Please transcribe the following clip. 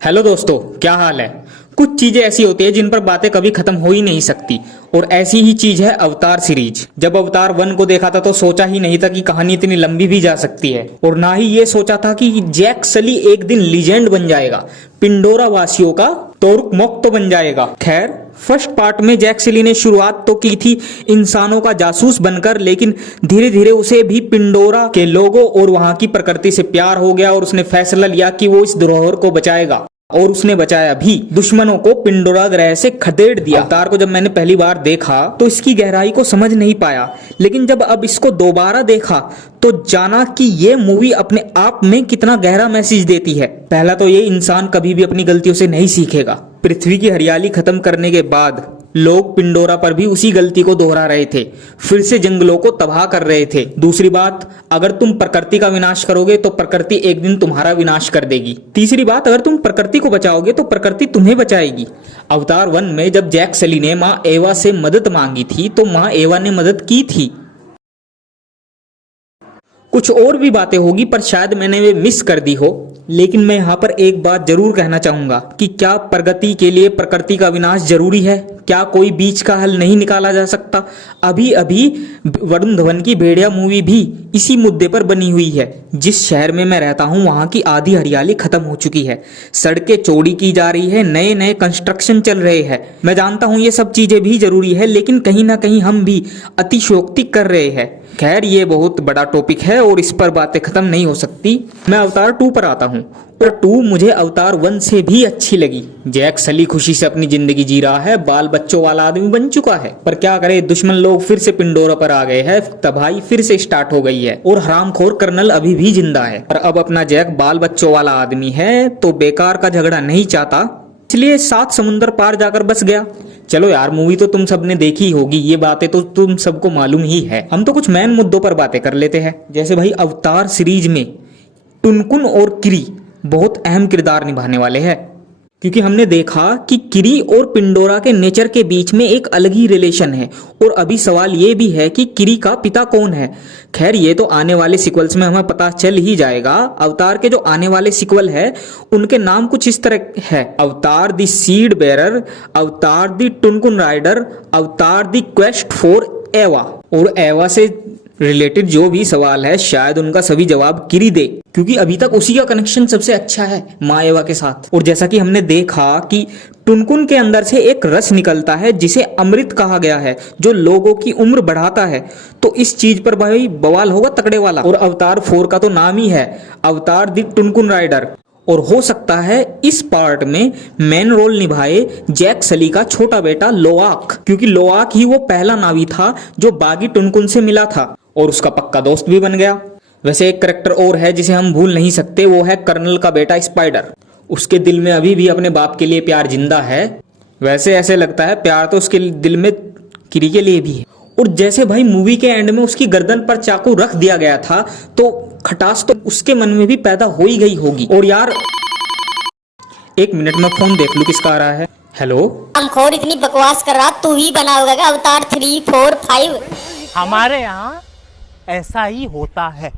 Hello दोस्तों, क्या हाल है। कुछ चीजें ऐसी होती है जिन पर बातें कभी खत्म हो ही नहीं सकती और ऐसी ही चीज है अवतार सीरीज। जब अवतार 1 को देखा था तो सोचा ही नहीं था कि कहानी इतनी लंबी भी जा सकती है और ना ही ये सोचा था कि जैक सली एक दिन लीजेंड बन जाएगा, पिंडोरा वासियों का तोरुक मोक्तो बन जाएगा। खैर, फर्स्ट पार्ट में जैक सली ने शुरुआत तो की थी इंसानों का जासूस बनकर, लेकिन धीरे धीरे उसे भी पिंडोरा के लोगों और वहां की प्रकृति से प्यार हो गया और उसने फैसला लिया कि वो इस धरोहर को बचाएगा और उसने बचाया भी। दुश्मनों को पिंडोरा ग्रह से खदेड़ दिया। अवतार को जब मैंने पहली बार देखा तो इसकी गहराई को समझ नहीं पाया, लेकिन जब अब इसको दोबारा देखा तो जाना कि ये मूवी अपने आप में कितना गहरा मैसेज देती है। पहला तो ये इंसान कभी भी अपनी गलतियों से नहीं सीखेगा। पृथ्वी की हरियाली खत्म करने के बाद लोग पिंडोरा पर भी उसी गलती को दोहरा रहे थे, फिर से जंगलों को तबाह कर रहे थे। दूसरी बात, अगर तुम प्रकृति का विनाश करोगे तो प्रकृति एक दिन तुम्हारा विनाश कर देगी। तीसरी बात, अगर तुम प्रकृति को बचाओगे तो प्रकृति तुम्हें बचाएगी। अवतार 1 में जब जैक सली ने माँ एवा से मदद मांगी थी तो माँ एवा ने मदद की थी। कुछ और भी बातें होगी पर शायद मैंने वे मिस कर दी हो, लेकिन मैं यहाँ पर एक बात जरूर कहना चाहूंगा कि क्या प्रगति के लिए प्रकृति का विनाश जरूरी है? क्या कोई बीच का हल नहीं निकाला जा सकता? अभी अभी वरुण धवन की भेड़िया मूवी भी इसी मुद्दे पर बनी हुई है। जिस शहर में मैं रहता हूँ वहाँ की आधी हरियाली खत्म हो चुकी है, सड़कें चौड़ी की जा रही है, नए नए कंस्ट्रक्शन चल रहे हैं। मैं जानता हूँ ये सब चीजें भी जरूरी है, लेकिन कहीं ना कहीं हम भी अतिशयोक्ति कर रहे हैं। खैर, ये बहुत बड़ा टॉपिक है और इस पर बातें खत्म नहीं हो सकती। मैं अवतार 2 पर आता हूँ और 2 मुझे अवतार 1 से भी अच्छी लगी। जैक सली खुशी से अपनी जिंदगी जी रहा है, बाल बच्चों वाला आदमी बन चुका है, पर क्या करे, दुश्मन लोग फिर से पिंडोरा पर आ गए हैं, तबाही फिर से स्टार्ट हो गई है और हरामखोर कर्नल अभी भी जिंदा है। पर अब अपना जैक बाल बच्चों वाला आदमी है तो बेकार का झगड़ा नहीं चाहता, इसलिए 7 समुंदर पार जाकर बस गया। चलो यार, मूवी तो तुम सबने देखी होगी, ये बातें तो तुम सबको मालूम ही है। हम तो कुछ मेन मुद्दों पर बातें कर लेते हैं। जैसे भाई, अवतार सीरीज में टुनकुन और किरी बहुत अहम किरदार निभाने वाले हैं, क्योंकि हमने देखा कि किरी और पिंडोरा के नेचर के बीच में एक अलग ही रिलेशन है और अभी सवाल ये भी है कि किरी का पिता कौन है। खैर, ये तो आने वाले सीक्वल्स में हमें पता चल ही जाएगा। अवतार के जो आने वाले सीक्वल है उनके नाम कुछ इस तरह है: अवतार द सीड बेरर, अवतार द टुनकुन राइडर, अवतार द क्वेस्ट फॉर एवा। और एवा से रिलेटेड जो भी सवाल है शायद उनका सभी जवाब किरी दे, क्योंकि अभी तक उसी का कनेक्शन सबसे अच्छा है माँ एवा के साथ। और जैसा कि हमने देखा कि टुनकुन के अंदर से एक रस निकलता है जिसे अमृत कहा गया है, जो लोगों की उम्र बढ़ाता है, तो इस चीज पर भाई बवाल होगा तगड़े वाला। और अवतार 4 का तो नाम ही है अवतार द टुनकुन राइडर, और हो सकता है इस पार्ट में मेन रोल निभाए जैक सली का छोटा बेटा लोआक, क्योंकि लोआक ही वो पहला नावी था जो बागी टुनकुन से मिला था और उसका पक्का दोस्त भी बन गया। वैसे एक करेक्टर और है जिसे हम भूल नहीं सकते, वो है कर्नल का बेटा स्पाइडर। उसके दिल में अभी भी अपने बाप के लिए प्यार जिंदा है। वैसे ऐसे लगता है प्यार तो उसके दिल में किरी के लिए भी है। और जैसे भाई मूवी के एंड में उसकी गर्दन पर चाकू रख दिया गया था तो खटास तो उसके मन में भी पैदा हो ही गई होगी। और यार, एक मिनट में फोन देख लूं किसका आ रहा है। हेलो, हमखोर इतनी बकवास कर रहा, तू ही बना होगा क्या अवतार 3, 4, 5? हमारे यहाँ ऐसा ही होता है।